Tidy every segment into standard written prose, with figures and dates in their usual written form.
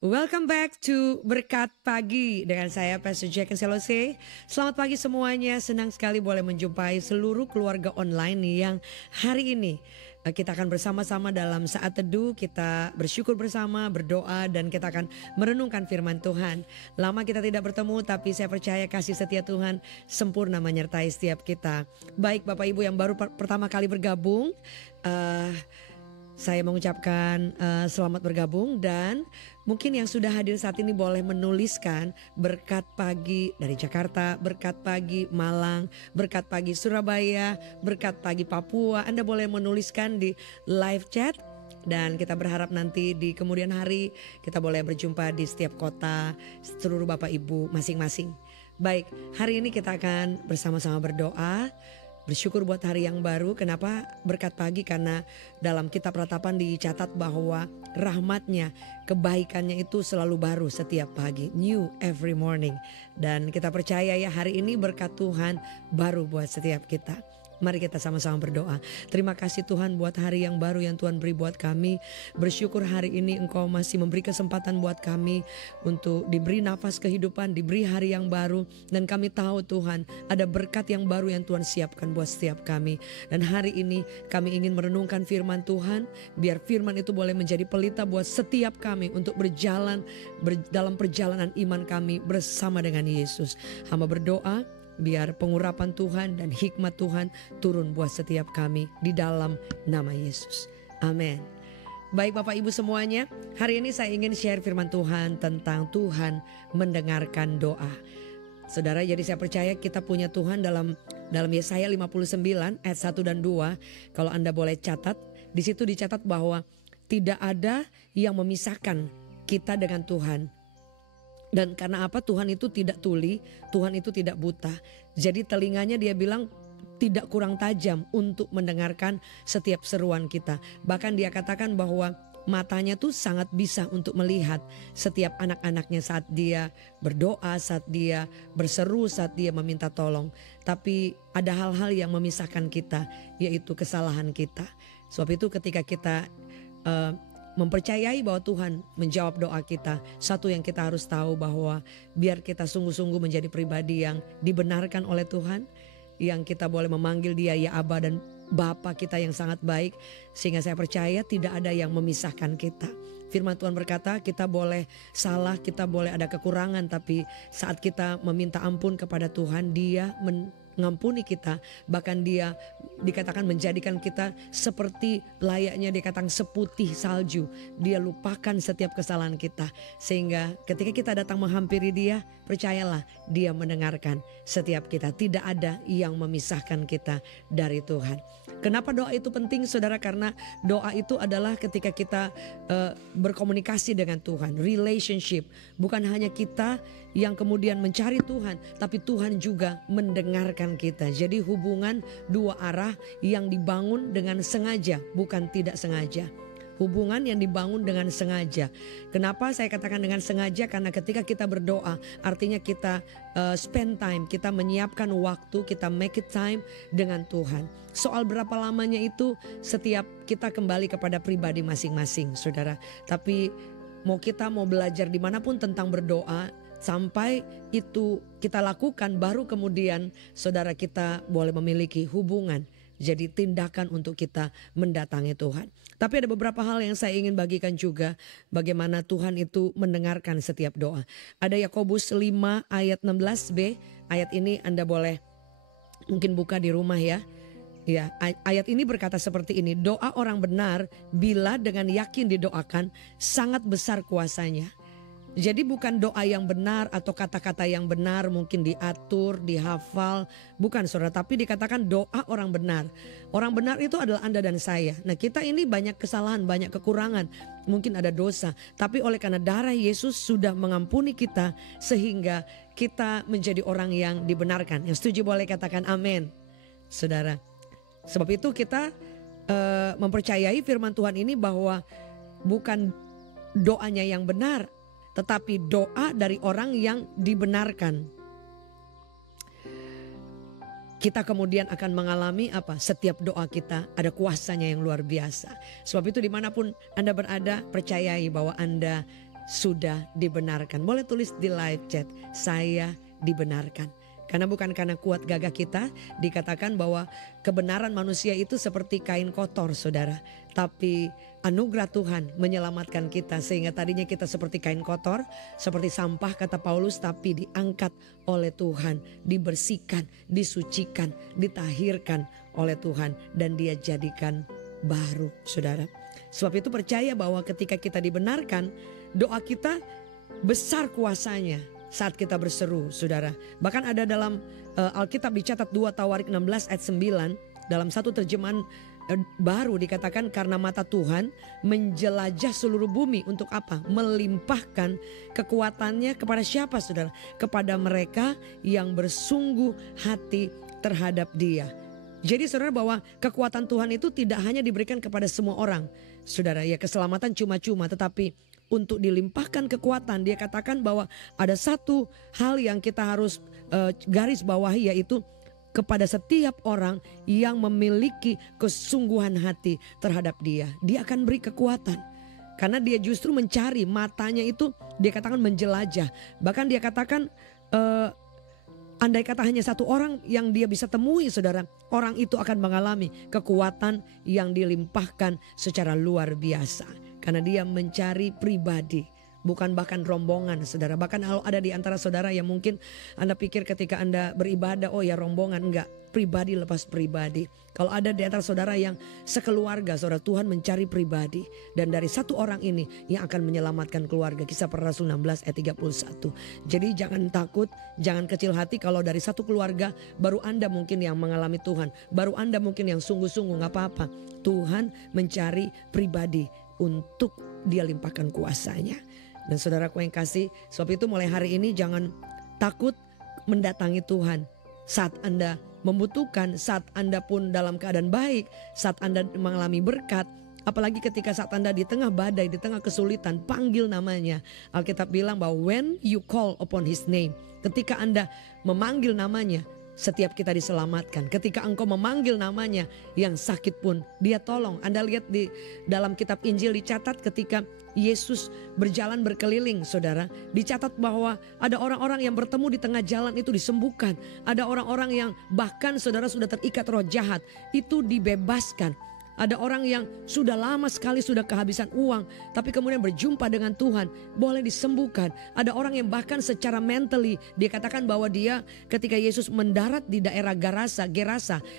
Welcome back to Berkat Pagi dengan saya Pastor Jack Selose. Selamat pagi semuanya, senang sekali boleh menjumpai seluruh keluarga online yang hari ini kita akan bersama-sama dalam saat teduh, kita bersyukur bersama, berdoa dan kita akan merenungkan firman Tuhan. Lama kita tidak bertemu tapi saya percaya kasih setia Tuhan sempurna menyertai setiap kita. Baik Bapak Ibu yang baru pertama kali bergabung, saya mengucapkan selamat bergabung dan mungkin yang sudah hadir saat ini boleh menuliskan berkat pagi dari Jakarta, berkat pagi Malang, berkat pagi Surabaya, berkat pagi Papua. Anda boleh menuliskan di live chat dan kita berharap nanti di kemudian hari kita boleh berjumpa di setiap kota seluruh Bapak Ibu masing-masing. Baik, hari ini kita akan bersama-sama berdoa. Bersyukur buat hari yang baru. Kenapa berkat pagi? Karena dalam kitab ratapan dicatat bahwa rahmatnya, kebaikannya itu selalu baru setiap pagi. New every morning. Dan kita percaya ya hari ini berkat Tuhan baru buat setiap kita. Mari kita sama-sama berdoa. Terima kasih Tuhan buat hari yang baru yang Tuhan beri buat kami. Bersyukur hari ini Engkau masih memberi kesempatan buat kami untuk diberi nafas kehidupan, diberi hari yang baru. Dan kami tahu Tuhan ada berkat yang baru yang Tuhan siapkan buat setiap kami. Dan hari ini kami ingin merenungkan firman Tuhan. Biar firman itu boleh menjadi pelita buat setiap kami untuk berjalan dalam perjalanan iman kami bersama dengan Yesus. Hamba berdoa, biar pengurapan Tuhan dan hikmat Tuhan turun buat setiap kami di dalam nama Yesus. Amin. Baik Bapak Ibu semuanya, hari ini saya ingin share firman Tuhan tentang Tuhan mendengarkan doa. Saudara, jadi saya percaya kita punya Tuhan dalam Yesaya 59 ayat 1 dan 2. Kalau Anda boleh catat, di situ dicatat bahwa tidak ada yang memisahkan kita dengan Tuhan. Dan karena apa? Tuhan itu tidak tuli, Tuhan itu tidak buta. Jadi telinganya dia bilang tidak kurang tajam untuk mendengarkan setiap seruan kita. Bahkan dia katakan bahwa matanya tuh sangat bisa untuk melihat setiap anak-anaknya saat dia berdoa, saat dia berseru, saat dia meminta tolong. Tapi ada hal-hal yang memisahkan kita, yaitu kesalahan kita. Sebab itu ketika kita mempercayai bahwa Tuhan menjawab doa kita, satu yang kita harus tahu bahwa biar kita sungguh-sungguh menjadi pribadi yang dibenarkan oleh Tuhan, yang kita boleh memanggil dia ya Aba dan Bapa kita yang sangat baik, sehingga saya percaya tidak ada yang memisahkan kita. Firman Tuhan berkata kita boleh salah, kita boleh ada kekurangan, tapi saat kita meminta ampun kepada Tuhan, dia mengampuni kita. Bahkan dia dikatakan menjadikan kita seperti layaknya dikatakan seputih salju. Dia lupakan setiap kesalahan kita. Sehingga ketika kita datang menghampiri dia, percayalah dia mendengarkan setiap kita. Tidak ada yang memisahkan kita dari Tuhan. Kenapa doa itu penting saudara? Karena doa itu adalah ketika kita berkomunikasi dengan Tuhan. Relationship. Bukan hanya kita yang kemudian mencari Tuhan, tapi Tuhan juga mendengarkan kita. Jadi hubungan dua arah yang dibangun dengan sengaja, bukan tidak sengaja. Hubungan yang dibangun dengan sengaja. Kenapa saya katakan dengan sengaja? Karena ketika kita berdoa, artinya kita spend time, kita menyiapkan waktu, kita make it time dengan Tuhan. Soal berapa lamanya itu setiap kita kembali kepada pribadi masing-masing, saudara. Tapi kita mau belajar dimanapun tentang berdoa, sampai itu kita lakukan, baru kemudian saudara kita boleh memiliki hubungan. Jadi tindakan untuk kita mendatangi Tuhan. Tapi ada beberapa hal yang saya ingin bagikan juga. Bagaimana Tuhan itu mendengarkan setiap doa. Ada Yakobus 5 ayat 16b. Ayat ini Anda boleh mungkin buka di rumah ya. Ya, ayat ini berkata seperti ini. Doa orang benar bila dengan yakin didoakan sangat besar kuasanya. Jadi bukan doa yang benar atau kata-kata yang benar mungkin diatur, dihafal. Bukan saudara, tapi dikatakan doa orang benar. Orang benar itu adalah Anda dan saya. Nah kita ini banyak kesalahan, banyak kekurangan. Mungkin ada dosa. Tapi oleh karena darah Yesus sudah mengampuni kita, sehingga kita menjadi orang yang dibenarkan. Yang setuju boleh katakan amin. Saudara, sebab itu kita mempercayai firman Tuhan ini bahwa bukan doanya yang benar, tetapi doa dari orang yang dibenarkan. Kita kemudian akan mengalami apa? Setiap doa kita ada kuasanya yang luar biasa. Sebab itu dimanapun Anda berada, percayai bahwa Anda sudah dibenarkan. Boleh tulis di live chat, saya dibenarkan. Karena bukan karena kuat gagah kita, dikatakan bahwa kebenaran manusia itu seperti kain kotor saudara. Tapi anugerah Tuhan menyelamatkan kita sehingga tadinya kita seperti kain kotor, seperti sampah kata Paulus, tapi diangkat oleh Tuhan, dibersihkan, disucikan, ditahirkan oleh Tuhan dan dia jadikan baru saudara. Sebab itu percaya bahwa ketika kita dibenarkan, doa kita besar kuasanya saat kita berseru saudara. Bahkan ada dalam Alkitab dicatat 2 Tawarik 16 ayat 9 dalam satu terjemahan baru dikatakan karena mata Tuhan menjelajah seluruh bumi untuk apa? Melimpahkan kekuatannya kepada siapa saudara? Kepada mereka yang bersungguh hati terhadap dia. Jadi saudara bahwa kekuatan Tuhan itu tidak hanya diberikan kepada semua orang. Saudara ya keselamatan cuma-cuma tetapi untuk dilimpahkan kekuatan dia katakan bahwa ada satu hal yang kita harus garis bawahi yaitu kepada setiap orang yang memiliki kesungguhan hati terhadap dia. Dia akan beri kekuatan. Karena dia justru mencari matanya itu dia katakan menjelajah. Bahkan dia katakan andai kata hanya satu orang yang dia bisa temui saudara. Orang itu akan mengalami kekuatan yang dilimpahkan secara luar biasa. Karena dia mencari pribadi. Bukan bahkan rombongan saudara. Bahkan kalau ada di antara saudara yang mungkin Anda pikir ketika Anda beribadah. Oh ya rombongan. Enggak. Pribadi lepas pribadi. Kalau ada di antara saudara yang sekeluarga. Saudara Tuhan mencari pribadi. Dan dari satu orang ini yang akan menyelamatkan keluarga. Kisah Para Rasul 16 ayat 31. Jadi jangan takut. Jangan kecil hati kalau dari satu keluarga. Baru Anda mungkin yang mengalami Tuhan. Baru Anda mungkin yang sungguh-sungguh gak apa-apa. Tuhan mencari pribadi. Untuk dia limpahkan kuasanya. Dan saudaraku yang kasih, sebab itu mulai hari ini jangan takut mendatangi Tuhan. Saat Anda membutuhkan, saat Anda pun dalam keadaan baik, saat Anda mengalami berkat. Apalagi ketika saat Anda di tengah badai, di tengah kesulitan, panggil namanya. Alkitab bilang bahwa when you call upon his name. Ketika Anda memanggil namanya, setiap kita diselamatkan. Ketika engkau memanggil namanya, yang sakit pun dia tolong. Anda lihat di dalam kitab Injil dicatat ketika Yesus berjalan berkeliling saudara. Dicatat bahwa ada orang-orang yang bertemu di tengah jalan itu disembuhkan. Ada orang-orang yang bahkan saudara sudah terikat roh jahat. Itu dibebaskan. Ada orang yang sudah lama sekali sudah kehabisan uang. Tapi kemudian berjumpa dengan Tuhan. Boleh disembuhkan. Ada orang yang bahkan secara mentally. Dia katakan bahwa dia ketika Yesus mendarat di daerah Gerasa,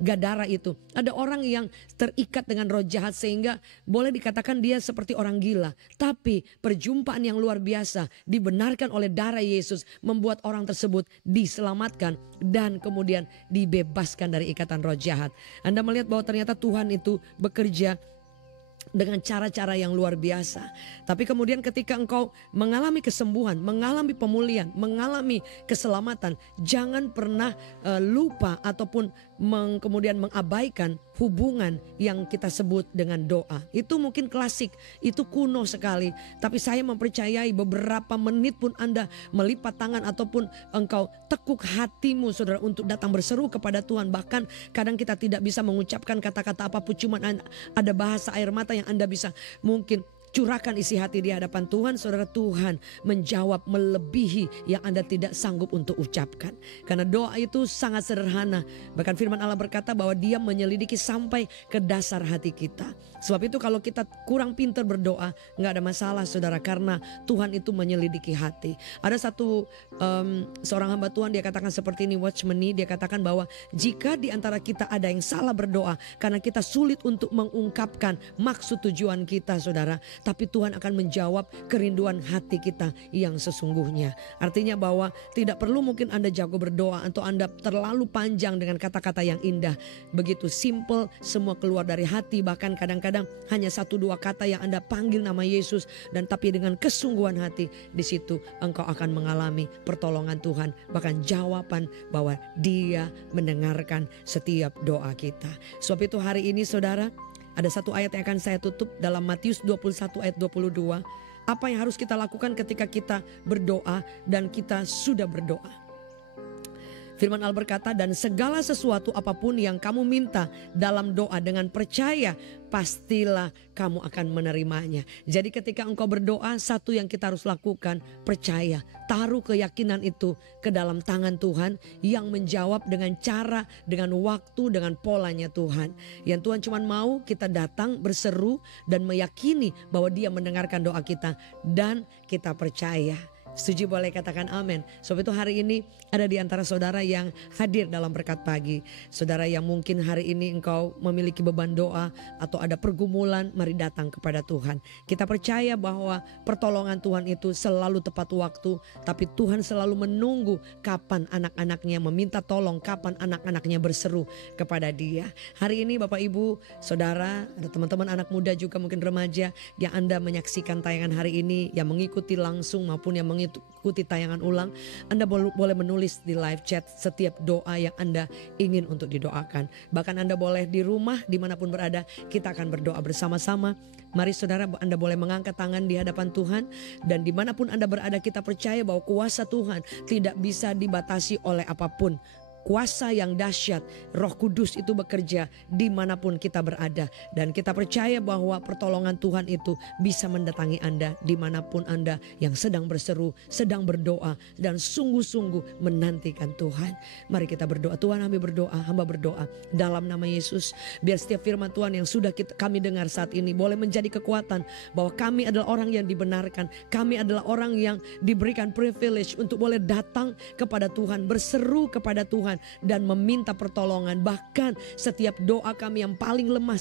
Gadara itu. Ada orang yang terikat dengan roh jahat. Sehingga boleh dikatakan dia seperti orang gila. Tapi perjumpaan yang luar biasa. Dibenarkan oleh darah Yesus. Membuat orang tersebut diselamatkan. Dan kemudian dibebaskan dari ikatan roh jahat. Anda melihat bahwa ternyata Tuhan itu bekerja dengan cara-cara yang luar biasa. Tapi kemudian ketika engkau mengalami kesembuhan, mengalami pemulihan, mengalami keselamatan, jangan pernah lupa ataupun kemudian mengabaikan hubungan yang kita sebut dengan doa. Itu mungkin klasik, itu kuno sekali. Tapi saya mempercayai beberapa menit pun Anda melipat tangan ataupun engkau tekuk hatimu saudara untuk datang berseru kepada Tuhan. Bahkan kadang kita tidak bisa mengucapkan kata-kata apapun, cuma ada bahasa air mata yang Anda bisa mungkin curahkan isi hati di hadapan Tuhan. Saudara, Tuhan menjawab melebihi yang Anda tidak sanggup untuk ucapkan. Karena doa itu sangat sederhana. Bahkan firman Allah berkata bahwa dia menyelidiki sampai ke dasar hati kita. Sebab itu kalau kita kurang pintar berdoa, gak ada masalah saudara. Karena Tuhan itu menyelidiki hati. Ada satu seorang hamba Tuhan, dia katakan seperti ini, Watchman Nee, dia katakan bahwa jika di antara kita ada yang salah berdoa karena kita sulit untuk mengungkapkan maksud tujuan kita saudara. Tapi Tuhan akan menjawab kerinduan hati kita yang sesungguhnya. Artinya bahwa tidak perlu mungkin Anda jago berdoa atau Anda terlalu panjang dengan kata-kata yang indah. Begitu simple, semua keluar dari hati. Bahkan kadang-kadang hanya 1-2 kata yang Anda panggil nama Yesus. Dan tapi dengan kesungguhan hati, di situ engkau akan mengalami pertolongan Tuhan. Bahkan jawaban bahwa dia mendengarkan setiap doa kita. Sebab itu hari ini saudara, ada satu ayat yang akan saya tutup dalam Matius 21 ayat 22. Apa yang harus kita lakukan ketika kita berdoa dan kita sudah berdoa. Firman Allah berkata, dan segala sesuatu apapun yang kamu minta dalam doa dengan percaya, pastilah kamu akan menerimanya. Jadi ketika engkau berdoa, satu yang kita harus lakukan, percaya. Taruh keyakinan itu ke dalam tangan Tuhan yang menjawab dengan cara, dengan waktu, dengan polanya Tuhan. Yang Tuhan cuma mau kita datang berseru dan meyakini bahwa Dia mendengarkan doa kita dan kita percaya. Setuju, boleh katakan amin. Sebab itu hari ini ada di antara saudara yang hadir dalam berkat pagi. Saudara yang mungkin hari ini engkau memiliki beban doa atau ada pergumulan, mari datang kepada Tuhan. Kita percaya bahwa pertolongan Tuhan itu selalu tepat waktu. Tapi Tuhan selalu menunggu kapan anak-anaknya meminta tolong, kapan anak-anaknya berseru kepada Dia. Hari ini Bapak Ibu, Saudara, ada teman-teman anak muda juga mungkin remaja yang Anda menyaksikan tayangan hari ini, yang mengikuti langsung maupun yang mengikuti tayangan ulang, Anda boleh menulis di live chat setiap doa yang Anda ingin untuk didoakan. Bahkan Anda boleh di rumah dimanapun berada, kita akan berdoa bersama-sama. Mari saudara, Anda boleh mengangkat tangan di hadapan Tuhan. Dan dimanapun Anda berada, kita percaya bahwa kuasa Tuhan tidak bisa dibatasi oleh apapun. Kuasa yang dahsyat, Roh Kudus itu bekerja dimanapun kita berada. Dan kita percaya bahwa pertolongan Tuhan itu bisa mendatangi Anda dimanapun Anda yang sedang berseru, sedang berdoa, dan sungguh-sungguh menantikan Tuhan. Mari kita berdoa. Tuhan, hamba berdoa dalam nama Yesus. Biar setiap firman Tuhan yang sudah kami dengar saat ini boleh menjadi kekuatan bahwa kami adalah orang yang dibenarkan. Kami adalah orang yang diberikan privilege untuk boleh datang kepada Tuhan, berseru kepada Tuhan, dan meminta pertolongan. Bahkan setiap doa kami yang paling lemah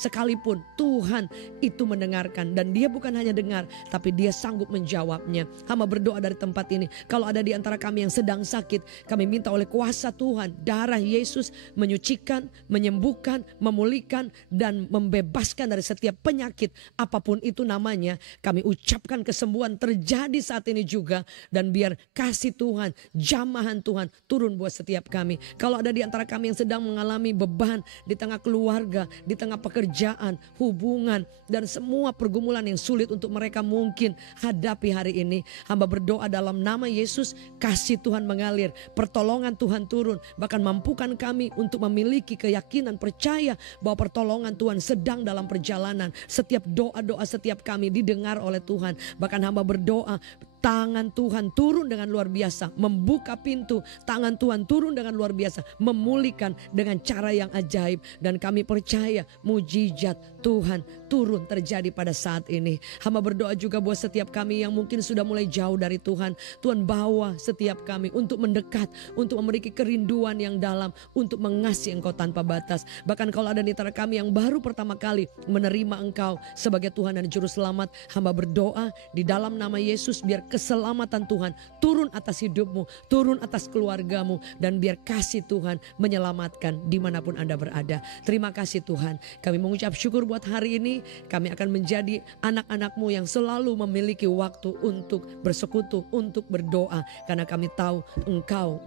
sekalipun, Tuhan itu mendengarkan. Dan Dia bukan hanya dengar, tapi Dia sanggup menjawabnya. Hamba berdoa dari tempat ini, kalau ada di antara kami yang sedang sakit, kami minta oleh kuasa Tuhan, darah Yesus menyucikan, menyembuhkan, memulihkan, dan membebaskan dari setiap penyakit apapun itu namanya. Kami ucapkan kesembuhan terjadi saat ini juga. Dan biar kasih Tuhan, jamahan Tuhan turun buat setiap kami. Kalau ada di antara kami yang sedang mengalami beban di tengah keluarga, di tengah pekerjaan, hubungan, dan semua pergumulan yang sulit untuk mereka mungkin hadapi hari ini, hamba berdoa dalam nama Yesus, kasih Tuhan mengalir, pertolongan Tuhan turun, bahkan mampukan kami untuk memiliki keyakinan, percaya bahwa pertolongan Tuhan sedang dalam perjalanan. Setiap doa-doa setiap kami didengar oleh Tuhan. Bahkan hamba berdoa, tangan Tuhan turun dengan luar biasa, membuka pintu. Tangan Tuhan turun dengan luar biasa, memulihkan dengan cara yang ajaib. Dan kami percaya mujizat Tuhan turun terjadi pada saat ini. Hamba berdoa juga buat setiap kami yang mungkin sudah mulai jauh dari Tuhan. Tuhan bawa setiap kami untuk mendekat, untuk memiliki kerinduan yang dalam, untuk mengasihi Engkau tanpa batas. Bahkan kalau ada di antara kami yang baru pertama kali menerima Engkau sebagai Tuhan dan Juru Selamat, hamba berdoa di dalam nama Yesus, biar keselamatan Tuhan turun atas hidupmu, turun atas keluargamu, dan biar kasih Tuhan menyelamatkan dimanapun Anda berada. Terima kasih Tuhan, kami mengucap syukur buat hari ini. Kami akan menjadi anak-anak-Mu yang selalu memiliki waktu untuk bersekutu, untuk berdoa, karena kami tahu Engkau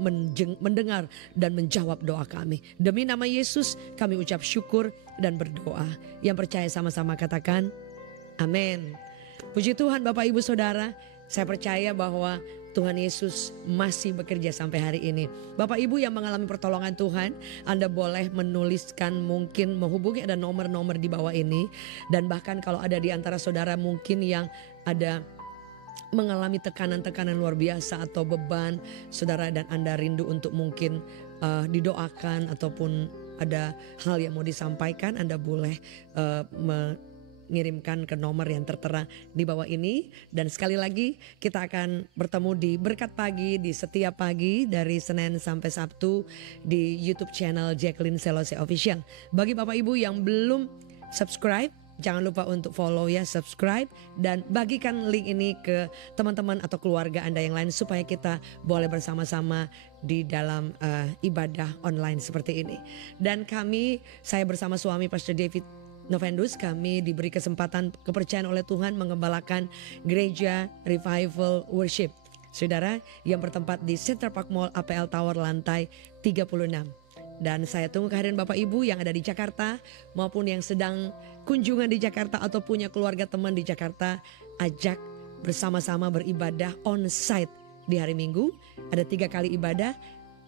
mendengar dan menjawab doa kami. Demi nama Yesus kami ucap syukur dan berdoa. Yang percaya sama-sama katakan amin. Puji Tuhan Bapak Ibu Saudara, saya percaya bahwa Tuhan Yesus masih bekerja sampai hari ini. Bapak Ibu yang mengalami pertolongan Tuhan, Anda boleh menuliskan, mungkin menghubungi, ada nomor-nomor di bawah ini. Dan bahkan kalau ada di antara saudara mungkin yang ada mengalami tekanan-tekanan luar biasa atau beban, saudara, dan Anda rindu untuk mungkin didoakan ataupun ada hal yang mau disampaikan, Anda boleh mengirimkan ke nomor yang tertera di bawah ini. Dan sekali lagi kita akan bertemu di Berkat Pagi di setiap pagi dari Senin sampai Sabtu di YouTube channel Jacqueline Selose Official. Bagi Bapak Ibu yang belum subscribe, jangan lupa untuk follow ya, subscribe, dan bagikan link ini ke teman-teman atau keluarga Anda yang lain supaya kita boleh bersama-sama di dalam ibadah online seperti ini. Dan saya bersama suami Pastor David Novendus, kami diberi kesempatan, kepercayaan oleh Tuhan mengembalakan Gereja Revival Worship, saudara, yang bertempat di Center Park Mall APL Tower lantai 36. Dan saya tunggu kehadiran Bapak Ibu yang ada di Jakarta maupun yang sedang kunjungan di Jakarta atau punya keluarga teman di Jakarta. Ajak bersama-sama beribadah on site di hari Minggu. Ada 3 kali ibadah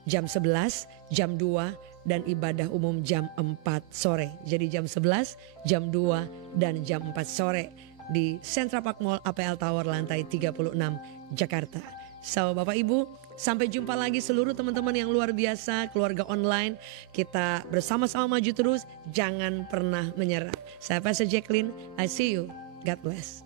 jam 11, jam 2, dan ibadah umum jam 4 sore. Jadi jam 11, jam 2, dan jam 4 sore di Central Park Mall APL Tower lantai 36 Jakarta. So Bapak Ibu, sampai jumpa lagi seluruh teman-teman yang luar biasa, keluarga online. Kita bersama-sama maju terus, jangan pernah menyerah. Saya Pastor Jacqueline, I see you. God bless.